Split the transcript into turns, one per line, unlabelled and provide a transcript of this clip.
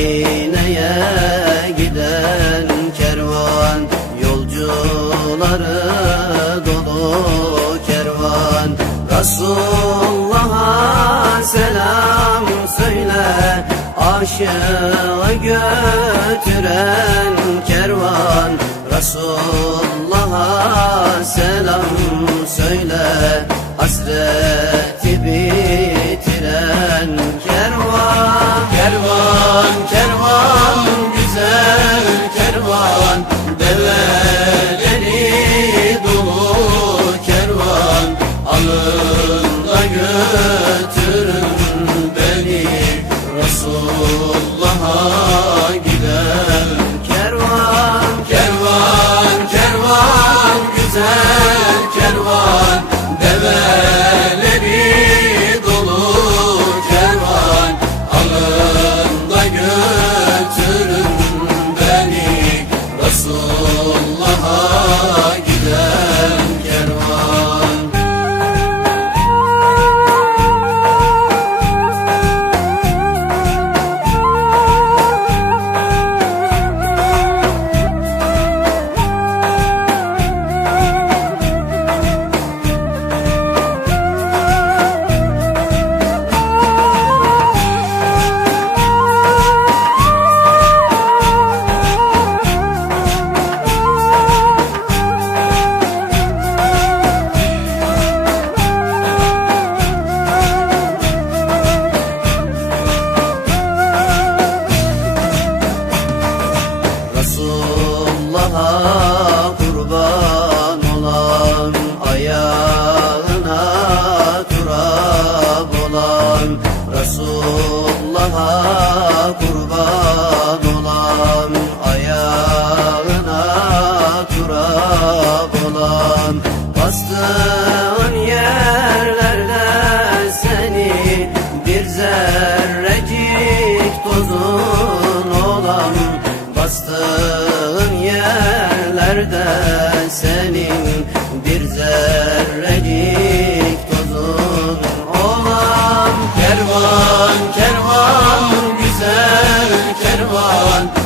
Medine'ye giden kervan Yolcuları dolu kervan. Resulullah'a selam söyle Aşığı götüren kervan. Resulullah'a selam söyle Hasreti da olan Resulullah'a kurban olan ayağına turab olan Bastığın yerlerde seni bir zerrecik tozun olan Bastığın yerlerde senin olan